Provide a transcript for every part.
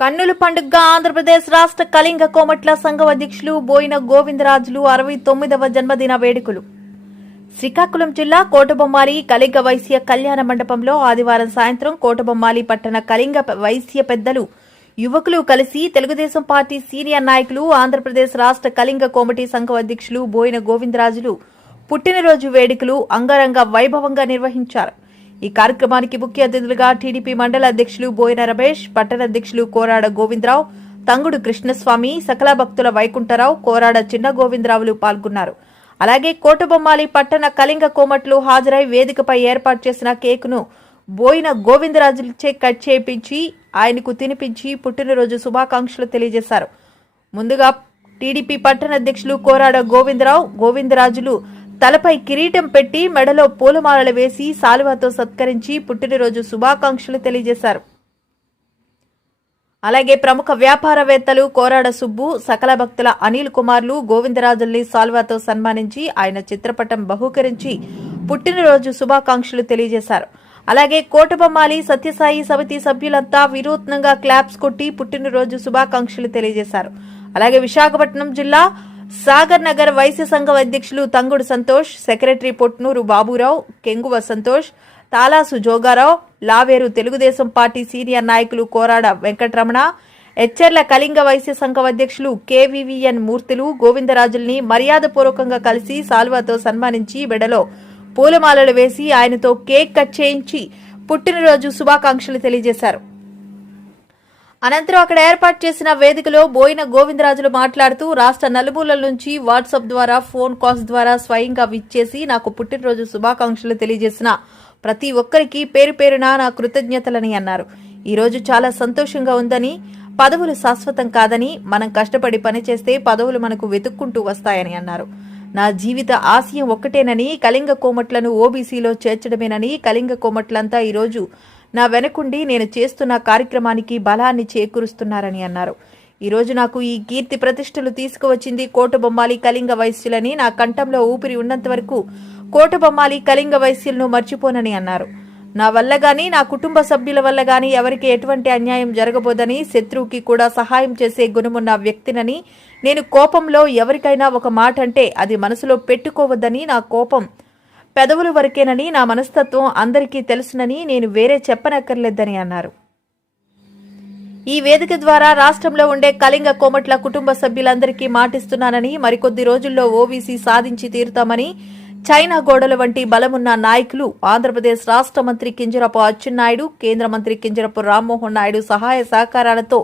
కన్నుల పండుగగా ఆంధ్రప్రదేశ్ రాష్ట్ర కళింగ కోమట్ల సంఘం అధ్యక్షులు బోయిన గోవిందరాజులు అరవై తొమ్మిదవ జన్మదిన వేడుకలు. శ్రీకాకుళం జిల్లా కోటబొమ్మాలి కళింగ వైశ్య కళ్యాణ మండపంలో ఆదివారం సాయంత్రం కోటబొమ్మాలి పట్టణ కళింగ వైశ్య పెద్దలు యువకులు కలిసి తెలుగుదేశం పార్టీ సీనియర్ నాయకులు ఆంధ్రప్రదేశ్ రాష్ట్ర కళింగ కోమటి సంఘం అధ్యక్షులు బోయిన గోవిందరాజులు పుట్టినరోజు వేడుకలు అంగరంగ వైభవంగా నిర్వహించారు. ఈ కార్యక్రమానికి ముఖ్య అతిథులుగా టీడీపీ మండల అధ్యక్షులు బోయిన రమేష్ పట్టణ అధ్యక్షులు కోరాడ గోవిందరావు తంగుడు కృష్ణస్వామి సకల భక్తుల వైకుంఠరావు కోరాడ చిన్న గోవిందరావులు పాల్గొన్నారు. అలాగే కోటబొమ్మాలి పట్టణ కళింగ కోమట్లు హాజరై వేదికపై ఏర్పాటు చేసిన కేకును బోయిన గోవిందరాజులచే కట్ చేయించి ఆయనకు తినిపించి పుట్టినరోజు శుభాకాంక్షలు తెలియజేశారు. ముందుగా టీడీపీ పట్టణ అధ్యక్షులు కోరాడ గోవిందరావు గోవిందరాజులు తలపై కిరీటం పెట్టి మెడలో పూలమాలలు వేసి సాలువాతో సత్కరించి పుట్టినరోజు శుభాకాంక్షలు తెలియజేశారు. అలాగే ప్రముఖ వ్యాపారవేత్తలు కోరాడ సుబ్బు సకల భక్తుల అనిల్ కుమార్లు గోవిందరాజుల్ని సాల్వాతో సన్మానించి ఆయన చిత్రపటం బహూకరించి పుట్టినరోజు శుభాకాంక్షలు తెలియజేశారు. అలాగే కోటబొమ్మాలి సత్యసాయి సమితి సభ్యులంతా వినూత్నంగా క్లాప్స్ కొట్టి పుట్టినరోజు శుభాకాంక్షలు తెలియజేశారు. అలాగే విశాఖపట్నం జిల్లా సాగర్ నగర్ వైశ్య సంఘం అధ్యక్షులు Tangudu Santosh secretary Potnuru Baburao Kenguva Santosh Talasu Jogarao Laveru Telugu Desam party senior నాయకులు కోరాడ వెంకటరమణ హెచ్చెర్ల కళింగ వైశ్య సంఘం అధ్యక్షులు కేవీవీఎన్ మూర్తులు గోవిందరాజుల్ని మర్యాదపూర్వకంగా కలిసి సాల్వాతో సన్మానించి బెడలో పూలమాలలు వేసి ఆయనతో కేక్ కట్ చేయించి పుట్టినరోజు శుభాకాంక్షలు తెలియజేశారు. అనంతరం అక్కడ ఏర్పాటు చేసిన వేదికలో బోయిన గోవిందరాజులు మాట్లాడుతూ రాష్ట్ర నలుమూలల నుంచి వాట్సాప్ ద్వారా ఫోన్ కాల్స్ ద్వారా స్వయంగా విచ్చేసి నాకు పుట్టినరోజు శుభాకాంక్షలు తెలియజేసిన ప్రతి ఒక్కరికి పేరు పేరున నా కృతజ్ఞతలని అన్నారు. ఈ రోజు చాలా సంతోషంగా ఉందని పదవులు శాశ్వతం కాదని మనం కష్టపడి పనిచేస్తే పదవులు మనకు వెతుక్కుంటూ వస్తాయని అన్నారు. నా జీవిత ఆశయం ఒక్కటేనని కళింగ కోమట్లను ఓబీసీలో చేర్చడమేనని కళింగ కోమట్లంతా ఈరోజు నా వెనకుండి నేను చేస్తున్న కార్యక్రమానికి బలాన్ని చేకూరుస్తున్నారని అన్నారు. ఈరోజు నాకు ఈ కీర్తి ప్రతిష్టలు తీసుకువచ్చింది కోటబొమ్మాలి కళింగ వైశ్యులని నా కంఠంలో ఊపిరి ఉన్నంత వరకు కోటబొమ్మాలి కళింగ వైశ్యులను మర్చిపోనని అన్నారు. నా వల్ల గాని నా కుటుంబ సభ్యుల వల్ల గాని ఎవరికి ఎటువంటి అన్యాయం జరగబోదని శత్రువుకి కూడా సహాయం చేసే గుణమున్న వ్యక్తినని నేను కోపంలో ఎవరికైనా ఒక మాట అంటే అది మనసులో పెట్టుకోవద్దని నా కోపం పెదవులు వరకేనని నా మనస్తత్వం అందరికీ తెలుసునని నేను వేరే చెప్పనక్కర్లేదని అన్నారు. ఈ వేదిక ద్వారా రాష్ట్రంలో ఉండే కళింగ కోమట్ల కుటుంబ సభ్యులందరికీ మాటిస్తున్నానని మరికొద్ది రోజుల్లో ఓబీసీ సాధించి తీరుతామని చైనా గోడల వంటి బలమున్న నాయకులు ఆంధ్రప్రదేశ్ రాష్ట్ర మంత్రి కింజరపు అచ్చెన్నాయుడు కేంద్ర మంత్రి కింజరపు రామ్మోహన్ నాయుడు సహాయ సహకారాలతో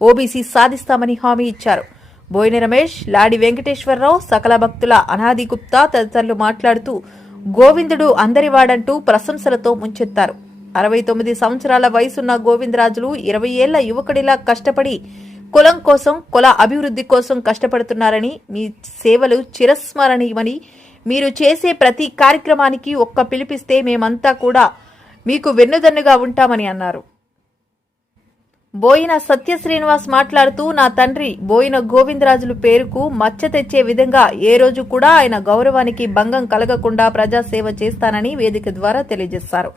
ఓబీసీ సాధిస్తామని హామీ ఇచ్చారు. బోయిన రమేష్ లాడి వెంకటేశ్వరరావు సకల భక్తుల అనాది గుప్తా తదితరులు మాట్లాడుతూ గోవిందుడు అందరివాడంటూ ప్రశంసలతో ముంచెత్తారు. అరవై తొమ్మిది సంవత్సరాల వయసున్న గోవిందరాజులు ఇరవై ఏళ్ళ యువకుడిలా కష్టపడి కులం కోసం కుల అభివృద్ధి కోసం కష్టపడుతున్నారని మీ సేవలు చిరస్మరణీయమని మీరు చేసే ప్రతి కార్యక్రమానికి ఒక్క పిలిపిస్తే మేమంతా కూడా మీకు వెన్నుదన్నుగా ఉంటామని అన్నారు. బోయిన సత్య శ్రీనివాస్ మాట్లాడుతూ నా తండ్రి బోయిన గోవిందరాజులు పేరుకు మచ్చ తెచ్చే విధంగా ఏ రోజు కూడా ఆయన గౌరవానికి భంగం కలగకుండా ప్రజాసేవ చేస్తానని వేదిక ద్వారా తెలియజేశారు.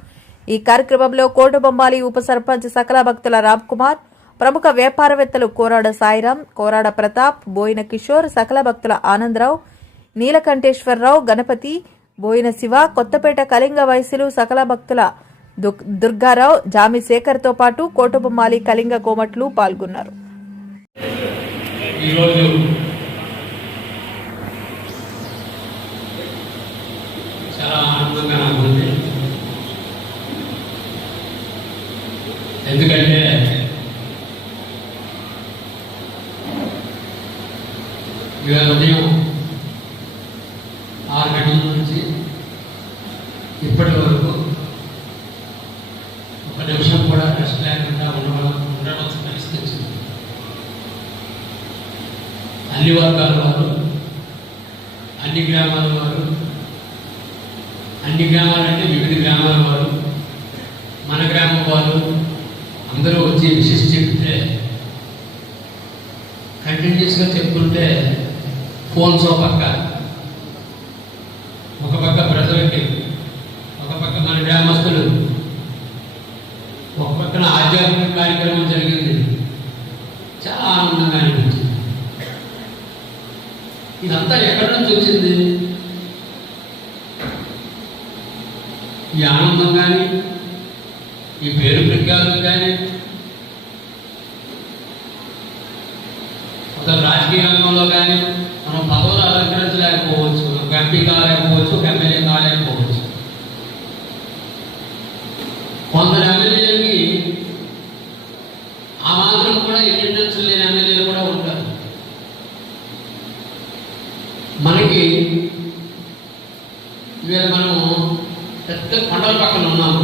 ఈ కార్యక్రమంలో కోటబొమ్మాలి ఉప సర్పంచ్ సకల భక్తుల రామ్ కుమార్ ప్రముఖ వ్యాపారవేత్తలు కోరాడ సాయిరాం కోరాడ ప్రతాప్ బోయిన కిషోర్ సకల భక్తుల ఆనందరావు నీలకంఠేశ్వరరావు గణపతి బోయిన శివ కొత్తపేట కళింగ వయసులు సకల భక్తుల దుర్గారావు జామి శేఖర్తో పాటు కోటబొమ్మాలి కళింగ కోమట్లు పాల్గొన్నారు. ఈరోజు చాలా ఆనందంగా ఉంది. ఎందుకంటే ఇవాళ ఉదయం ఆరు గంటల నుంచి ఇప్పటి వరకు నిమిషం కూడా రెస్ట్ లేకుండా ఉండడం ఉండవలసిన పరిస్థితి వచ్చింది. అన్ని వర్గాల వారు అన్ని గ్రామాల వారు అన్ని గ్రామాలంటే వివిధ గ్రామాల వారు మన గ్రామం వారు అందరూ వచ్చి విశేష చెప్తే కంటిన్యూస్గా చెప్తుంటే ఫోన్స్ ఒక పక్క ఒక పక్క ప్రజలకి ఒక పక్క మన గ్రామస్తులు ఒక పక్కన ఆధ్యాత్మిక కార్యక్రమం జరిగింది ఇదంతా ఎక్కడి నుంచి వచ్చింది? ఈ ఆనందం కానీ ఈ పేరు ప్రఖ్యాతులు కానీ అసలు రాజకీయ రంగంలో కానీ మనం పదవులు అలంకరించలేకపోవచ్చు ఒక ఎంపీ కాలేకపోవచ్చు ఒక ఎమ్మెల్యే కాలేకపోవచ్చు కొందరు ఎమ్మెల్యేలకి ఆ మాత్రం కూడా అటెండెన్స్ లేని ఎమ్మెల్యేలు కూడా ఉంటారు మనకి ఇవాళ మనం పెద్ద కొండల పక్కన ఉన్నాము.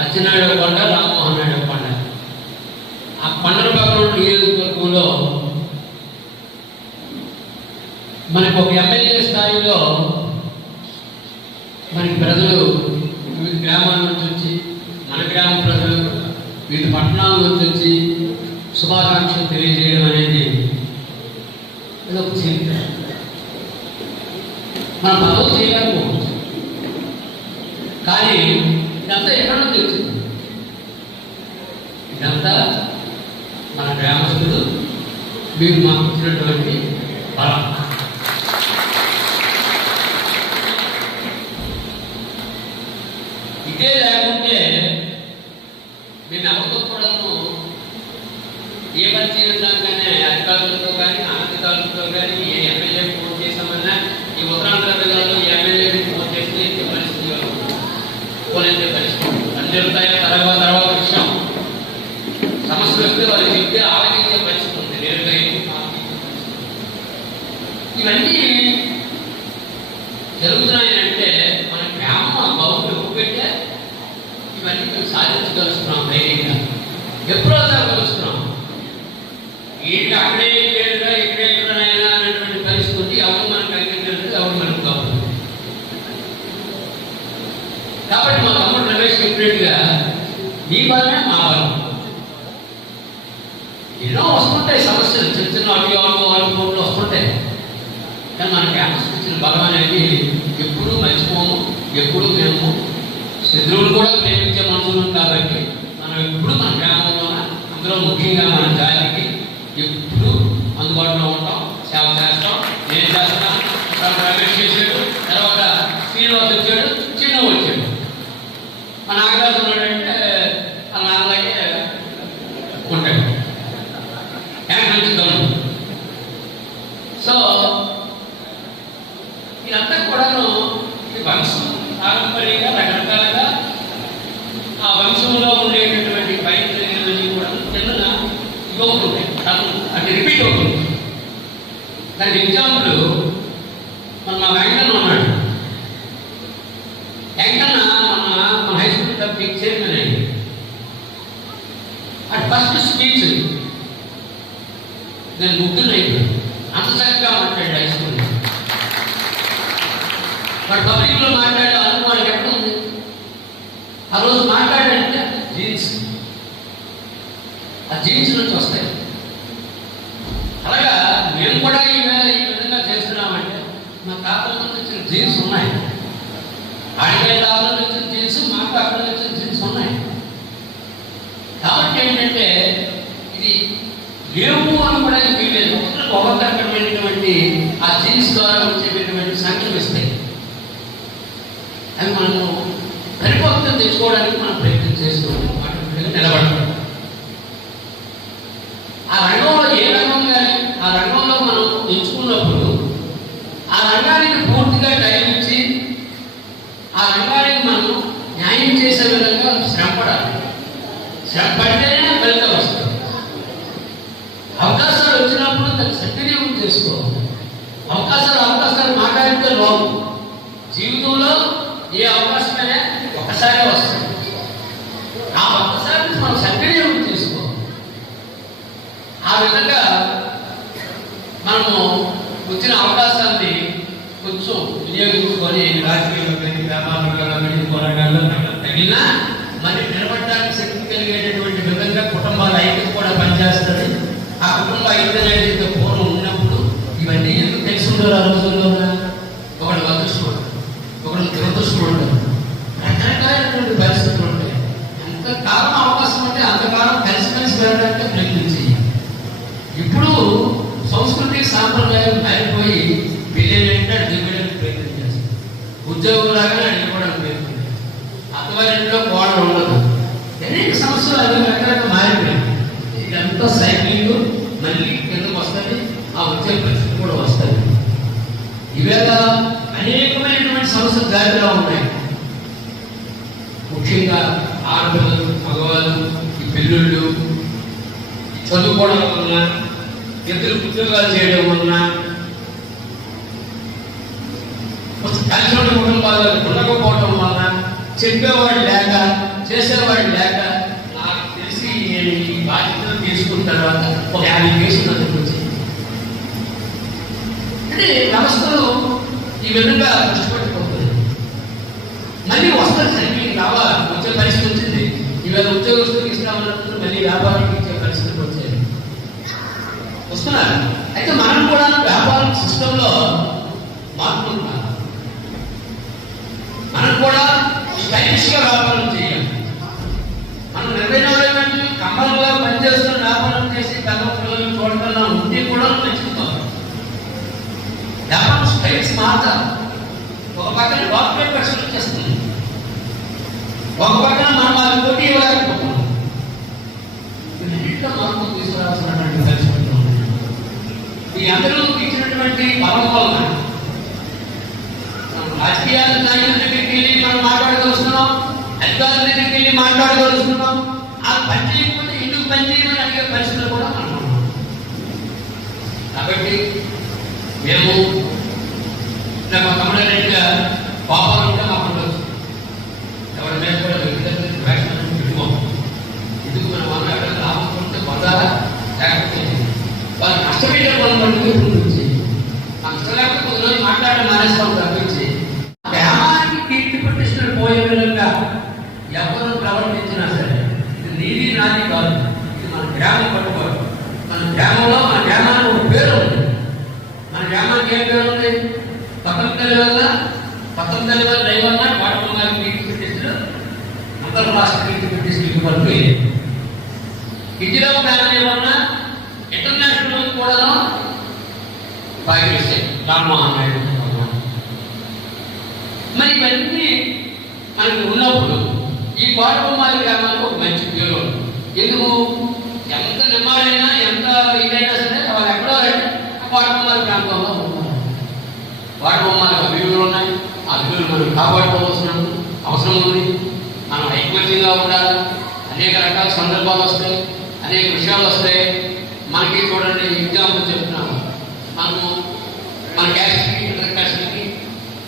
అచ్చెన్నాయుడు కొండ రామ్మోహన్ నాయుడు కొండ. ఆ కొండల పక్కన నియోజకవర్గంలో మనకు ఒక ఎమ్మెల్యే స్థాయిలో మనకి ప్రజలు వివిధ గ్రామాల నుంచి వచ్చి మన గ్రామ ప్రజలు వివిధ పట్టణాల నుంచి వచ్చి శుభాకాంక్షలు తెలియజేస్తారు అనేది ఇది ఒక చరిత్ర మన పదవి చేయలేకపోవచ్చు కానీ ఇదంతా ఎక్కడ నుంచి వచ్చింది ఇదంతా మన గ్రామస్తులు మీరు మాకు ఇచ్చినటువంటి బలం ఇదే లేకుంటే మేము ఎవరితో కూడాను ఏ పని చేయడం కానీ అధికారులతో కానీ అనధికారులతో కానీ ఏ ఎమ్మెల్యే ఫోన్ చేసామన్నా ఈ ఉత్తరాంధ్ర జిల్లాలో ఈ ఎమ్మెల్యే ఫోన్ చేస్తే ఇంత పరిస్థితి ఫోన్ అయితే పరిస్థితి అన్ని ఉంటాయో తర్వాత తర్వాత విషయం సమస్య వస్తే వాళ్ళు చెప్తే ఆలోచించే పరిస్థితి ఉంది నేరుగా ఏమీ ఆలోచించే పరిస్థితి. ఇవన్నీ జరుగుతున్నాయంటే మన గ్రామం ఆ బౌద్ధ పెట్టే ఇవన్నీ మేము సాధించగలుస్తున్నాం ధైర్యంగా ఎప్పుడో కలుస్తున్నాం ఏంటి అక్కడే లేదుగా ఇక్కడే ఎక్కడైనా అనేటువంటి పరిస్థితి ఎవరు మనకు అంగీకరించదు ఎవరు మనకు కావాలి కాబట్టి మా తమ్ముడు రమేష్ చెప్పినట్టుగా మీ బలమే మా బలం ఎన్నో వస్తుంటాయి సమస్యలు చిన్న చిన్న అవి ఆలు ఆలు ఫోన్లు వస్తుంటాయి కానీ మన క్యాంపస్ ఇచ్చిన బలం అనేది ఎప్పుడూ మర్చిపోము ఎప్పుడూ మేము శత్రువులు కూడా ప్రేమించే మనుషులు కాబట్టి మనం ఎప్పుడు మన గ్రామంలోన అందులో ముఖ్యంగా మన జాతికి ఎప్పుడు అందుబాటులో ఉంటాం సేవ చేస్తాం నేను చేస్తాను తర్వాత రమేష్ చేశాడు తర్వాత శ్రీనివాస్ వచ్చాడు చిన్న వచ్చాడు మన నాగరాజు ఉన్నాడంటే వాళ్ళ నాన్నలాగే ఉంటాడు వెనక నుంచి దొంగ సో ఇదంతా కూడాను ఈ వంశం పారంపర్యంగా రకరకాలుగా ఆ వంశంలో ఉండేటటువంటి పైన కూడా కిందన ఇవ్వకుంటాయి అంటే రిపీట్ అవుతుంది దానికి ఎగ్జాంపుల్ మన మా వెంకన్న ఉన్నాడు. వెంకన్న మన మన హై స్కూల్ కంపెనీకి చైర్మన్ అయ్యింది అది ఫస్ట్ స్పీచ్ నేను ముగ్గురు అంత చక్కగా మాట్లాడాడు హై స్కూల్ వాడు పబ్లిక్లో మాట్లాడే అనుకోవాలి ఎక్కడ ఉంది? ఆ రోజు మాట్లాడంటే జీన్స్. ఆ జీన్స్ నుంచి వస్తాయి. అలాగా మేము కూడా ఈ వే- ఈ విధంగా చేస్తున్నామంటే మా తాతల నుంచి వచ్చిన జీన్స్ ఉన్నాయి. అడిగే తాతల వచ్చిన జీన్స్ మాకు అక్కడ వచ్చిన జీన్స్ ఉన్నాయి. కాబట్టి ఏంటంటే ఇది లేవు అనుకోవడానికి వీలేదు ఒకరికి ఒకరికమైనటువంటి ఆ జీన్స్ ద్వారా వచ్చేటటువంటి సంఖ్యలు ఇస్తాయి అది మనం పరిపక్వం తెచ్చుకోవడానికి మనం ప్రయత్నం చేస్తున్నాం అటువంటి నిలబడతాం ఆ రంగంలో ఏ రంగం కానీ ఆ రంగంలో మనం ఎంచుకున్నప్పుడు ఆ రంగానికి పూర్తిగా టైం ఇచ్చి ఆ రంగానికి మనం న్యాయం చేసే విధంగా శ్రమపడాలి. శ్రమ పడితేనే ఫలితం వస్తుంది. అవకాశాలు వచ్చినప్పుడు దాన్ని సద్వినియోగం చేసుకోవాలి. అవకాశాలు అవకాశాలు మాట్లాడితే లోపు జీవితంలో ఏ అవకాశమైనా ఒకసారి వస్తుంది. ఆ ఒక్కసారి మనం సద్వినియోగం చేసుకోవాలి. ఆ విధంగా మనము వచ్చిన అవకాశం నిలబడడానికి శక్తి కలిగేటటువంటి విధంగా కుటుంబాల ఐక్యత కూడా పనిచేస్తుంది. ఆ కుటుంబ ఐక్యత పూర్వం ఉన్నప్పుడు ఇవన్నీ ఎందుకు తెలిసి ఉండరు ఆ రోజు? మళ్ళీ వస్తుంది ఆ వచ్చే పరిస్థితి కూడా వస్తుంది. ఇవేళ అనేకమైనటువంటి సమస్యలు దారిలో ఉన్నాయి. ముఖ్యంగా ఆడపిల్లలు మగవాళ్ళు ఈ పిల్లుళ్ళు చదువుకోవడం వలన ఇద్దరు ఉద్యోగాలు చేయడం వలన కలిసి ఉన్న కుటుంబాలు ఉండకపోవడం వలన చెప్పేవాడు లేక చేసేవాడు లేక నాకు తెలిసి నేను ఈ బాధ్యతలు తీసుకున్న తర్వాత ఒక యాభై కేసులు నాకు వచ్చింది అంటే వ్యవస్థలు ఈ విధంగా కష్టపడిపోతుంది మళ్ళీ వస్తుంది సైకిల్ రావాలి వచ్చే పరిస్థితి వచ్చింది. ఇవాళ ఉద్యోగస్తులకు ఇస్తామన్నప్పుడు మళ్ళీ వ్యాపారానికి ఇచ్చే పరిస్థితి వచ్చాయి. వస్తున్నారు అయితే మనం కూడా వ్యాపారం సిస్టంలో మార్పు మనం కూడా స్టైలిష్గా వ్యాపారం చేయాలి. మనం నిర్ణయం కంపల్గా పనిచేస్తున్న చేసి కమ్మ పిల్లలు చూడటంలో ఉండి కూడా పెంచుతాం వ్యాపారం స్టైల్స్ మార్చాలి ఒక పక్కన కార్పొరేట్ పరిస్థితులు వచ్చేస్తుంది ఒక పక్కన మనం వాళ్ళ పోటీ ఇవ్వలేకపోతున్నాం. ఇంట్లో మార్పు తీసుకురావాల్సినటువంటి పరిస్థితులు ఈ అందరూ ఇచ్చినటువంటి బలం వలన రాజకీయాల నాయకుల దగ్గరికి వెళ్ళి మనం మాట్లాడగలుగుతున్నాం అధికారుల దగ్గరికి వెళ్ళి మాట్లాడగలుగుతున్నాం ఆ పని చేయకపోతే పని చేయమని అడిగే పరిస్థితులు కూడా మనం కాబట్టి మేము ఇలా మా తమ్ముడు పాపం ఉంటే మాకు ఉండొచ్చు. ఎవరి మీద కూడా వ్యక్తిగత ద్వేషాలను పెట్టుకోము ఎందుకు మనం వల్ల ఎక్కడ లాభం ఉంటే పొందాలా లేకపోతే వాళ్ళు నష్టపెట్టే వాళ్ళు మటుకు ఇప్పుడు నుంచి ఆ నష్టం లేకపోతే కొద్ది రోజులు మాట్లాడడం మానేస్తాం తప్పించి గ్రామానికి కీర్తి ప్రతిష్టలు పోయే విధంగా ఎవరు ప్రవర్తించినా సరే ఇది నీది నాది కాదు ఇది మన గ్రామం పట్టుకోవాలి మన గ్రామంలో మన గ్రామానికి ఒక పేరు ఉంది మన గ్రామానికి ఏం పేరు ఉంది పక్కన తల్లి వల్ల పక్కన తల్లి వల్ల దైవం వల్ల వాటి గారి కీర్తి ప్రతిష్టలు అంతర్రాష్ట్ర కీర్తి వరకు ఇంటర్నేషనల్ కూడా భాగ్యశ్రీ రామ్మోహన్ నాయుడు మరి ఇవన్నీ మనకు ఉన్నప్పుడు ఈ కోటబొమ్మాలి గ్రామానికి ఒక మంచి పేరు. ఎందుకు? ఎంత నిమ్మాడైనా ఎంత ఇదైనా సరే వాళ్ళు ఎక్కడో కోటబొమ్మాలి ప్రాంతంలో ఉన్నారు కోటబొమ్మాలకు అభివృద్ధులు ఉన్నాయి ఆ అభివృద్ధులు మనం కాపాడుకోవాల్సిన అవసరం ఉంది. మనం ఐకమత్యంగా ఉండాలి. అనేక రకాల సందర్భాలు వస్తాయి. అనేక విషయాలు వస్తాయి. మనకి చూడండి ఎగ్జాంపుల్ చెప్తున్నాము మనము మన క్యాస్ట్కి ఇతర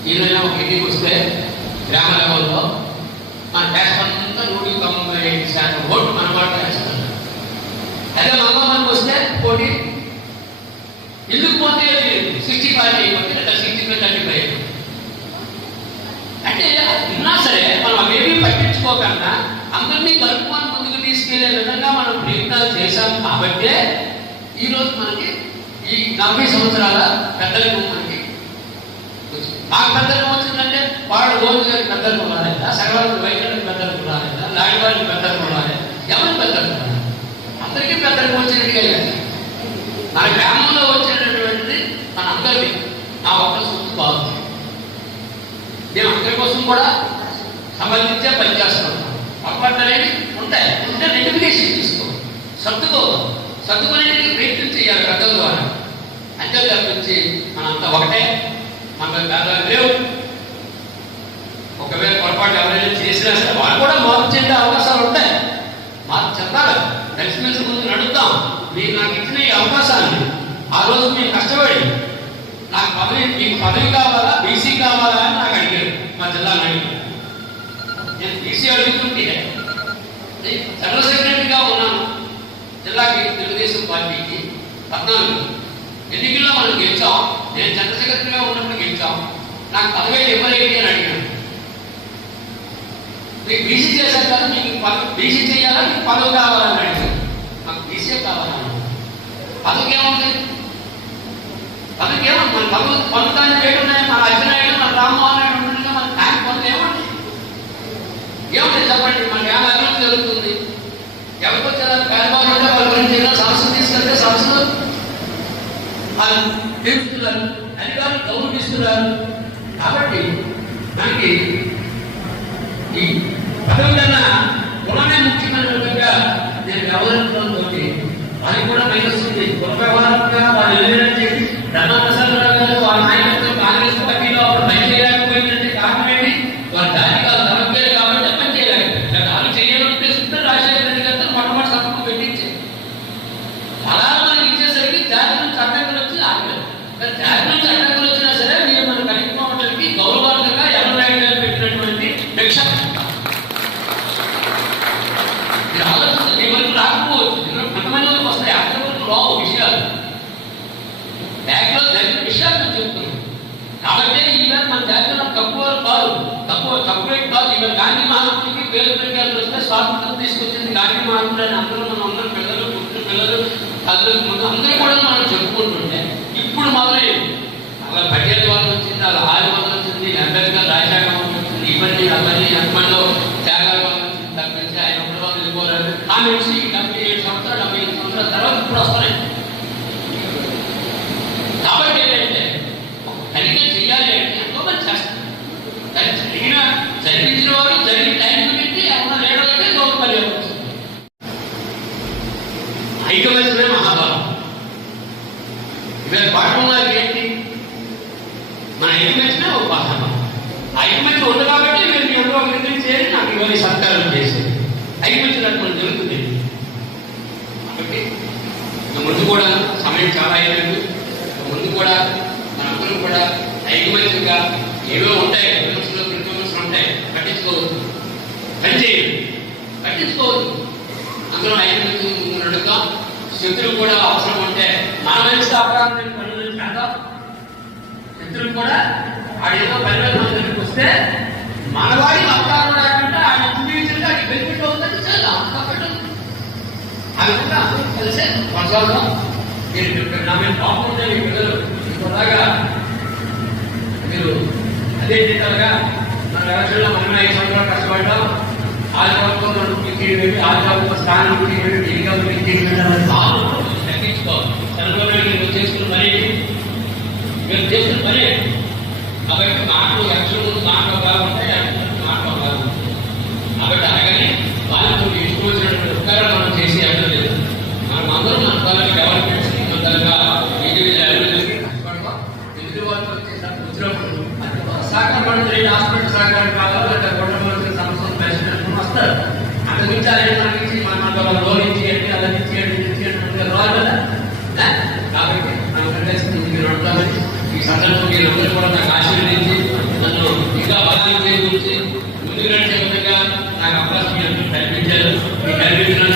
ఏదైనా ఒక మీటింగ్ వస్తే గ్రామ లెవెల్లో మన క్యాస్ట్ అంతా నూటికి తొంభై ఐదు శాతం ఓటు మన వాళ్ళు వేస్తారు అదే మళ్ళీ మనకు వస్తే పోటీ. ఎందుకు పోతే సిక్స్టీ ఫైవ్ అయిపోతే లేదా సిక్స్టీ ఫైవ్ థర్టీ ఫైవ్ అంటే అది ఉన్నా సరే మనం అవేమీ అందరినీ కలుపుకొని ముందుకు తీసుకెళ్ళే విధంగా మనం ప్రయత్నాలు చేశాం కాబట్టే ఈరోజు మనకి ఈ నలభై సంవత్సరాల పెద్దలకు మనకి వచ్చింది. నాకు పెద్దలకు వచ్చిందంటే వాడు రోజు గారికి పెద్దలకు రాలేదా? సగవారికి వైద్యులకు పెద్దలకు రాలేదా? లాడి వారికి పెద్దలకు రాలేదు? ఎవరు పెద్దలకు రాలేదు? అందరికీ పెద్దలకు వచ్చినట్టుగా లేదు. మన గ్రామంలో వచ్చినటువంటిది మన అందరికీ నా ఒక్క సొత్తు బాగుంది నేను అందరి కోసం కూడా సంబంధించే పనిచేస్తున్నాం. పొరపాటు అనేది ఉంటాయి. ఉంటే రెటిఫికేషన్ తీసుకో. సర్దుకో. సర్దుకునేందుకు ప్రయత్నం చేయాలి పెద్దల ద్వారా అంతే తప్పించి మనంతా ఒకటే. మన భేదాలు లేవు. ఒకవేళ పొరపాటు ఎవరైనా చేసినా సరే వాళ్ళు కూడా మార్పు చెందే అవకాశాలు ఉంటాయి. మార్పు చెందాలి కలిసిమెలిసి ముందు నడుద్దాం. మీరు నాకు ఇచ్చిన ఈ అవకాశాన్ని ఆ రోజు మేము కష్టపడి నాకు పదవి మీకు పదవి కావాలా బీసీ కావాలా అని నాకు అడిగారు మా జిల్లా నాయకులు. నేను బీసీ అడుగుతుంటే జనరల్ సెక్రటరీగా ఉన్నాను. జిల్లాకి తెలుగుదేశం పార్టీకి పద్నాలుగు. ఎన్నికల్లో మనం గెలిచాం? నేను జనరల్ సెక్రటరీగా ఉన్నప్పుడు గెలిచాం. నాకు పదవేలు ఇవ్వలేంటి అని అడిగాను. మీకు బీసీ చేశారు కదా మీకు బీసీ చేయాలా మీకు పదవి కావాలని అడిగాను. నాకు బీసీ కావాలన్నా పదవికి ఏముంది పదవికి ఏమో మన పదవి పొందడానికి రేటు ఉన్నాయి? మన అర్జునాయుడు మన రామ్మోహన్ నాయుడు ఉండగా మన ట్యాంక్ పదవి ఏముంది ఏముంది చెప్పండి? మనకి ఏమైనా అభివృద్ధి జరుగుతుంది? ఎవరికి వచ్చారు పేదవాళ్ళు ఉంటే వాళ్ళ గురించి ఏదైనా సమస్య తీసుకెళ్తే సమస్యలు వాళ్ళు తీరుస్తున్నారు అధికారులు గౌరవిస్తున్నారు. కాబట్టి మనకి ఈ పదవి కన్నా గుణమే ముఖ్యమైన విధంగా నేను వ్యవహరించడంతో అది కూడా పనిస్తుంది గుణ వ్యవహారంగా వాళ్ళు వెళ్ళారని చెప్పి ధర్మప్రసాద్ రావు గారు వాళ్ళ నాయకత్వం But I'm not వచ్చింది ఇవన్నీ అవన్నీ ఎంతమందో తప్పించి ఆయన ఒకటి వాళ్ళు ఆ కామెంట్స్ ఈ డెబ్బై ఏడు సంవత్సరాలు డెబ్బై ఐదు సంవత్సరాల తర్వాత ఇప్పుడు వస్తున్నాయి కాబట్టి ఏంటంటే ఒక తనిఖీ చేయాలి అంటే ఎంతో మంది చేస్తారు కానీ జరిగిన జరిగించిన వారు జరిగిన టైం పెట్టి ఏమన్నా లేడంటే గొప్ప పని అవ్వచ్చు ఐకమత్యమే మహాభావం ఇవాళ పాఠం వారికి ఏంటి మన ఐకమత్యమే ఒక మహాభావం ఐకమత్యం ఉంది కాబట్టి మీరు మీ అందరూ ఒక నిర్ణయం చేయాలి సత్కారం చేసేది అయిపోతున్నటువంటి జరుగుతుంది. కాబట్టి ముందు కూడా సమయం చాలా అయిపోయింది. ముందు కూడా మనందరం కూడా ఐకమత్యంగా ఏవో ఉంటాయి. విమర్శలు ప్రతిమర్శలు ఉంటాయి. పట్టించుకోవద్దు. పని చేయండి పట్టించుకోవద్దు. అందులో ఐకమత్యం నడుద్దాం శత్రువు కూడా అవసరం ఉంటే మన మంచి అపరాధం పనులు చేద్దాం శత్రువు కూడా ఆడేదో పని మీద వస్తే ఆ విధంగా మీరు నా మీద పాపం ఉంటే మీ పిల్లలు మీరు అదే జీతాలుగా మన రాష్ట్రంలో మనం ఐదు సంవత్సరాలు కష్టపడ్డాం తీయడం స్థానం తీయడం ఎన్నికల గురించి తీయడం తగ్గించుకోవాలి చంద్రబాబు నాయుడు పని మీరు చేస్తున్న పని కాబట్టి మాటలు లక్షలు మాటలు బాగుంటాయి మాటలు బాగుంటాయి కాబట్టి అలాగని వాళ్ళు వచ్చినప్పుడు సహకారం హాస్పిటల్ సహకారం కావాలి లేదా కుటుంబంలో సమస్యలు పేషెంట్ వస్తారు అక్కడ నుంచి అలాంటి మనకి ఇచ్చి మన మన లోన్ ఇచ్చి అంటే నాకు అవకాశం కల్పించారు కల్పించిన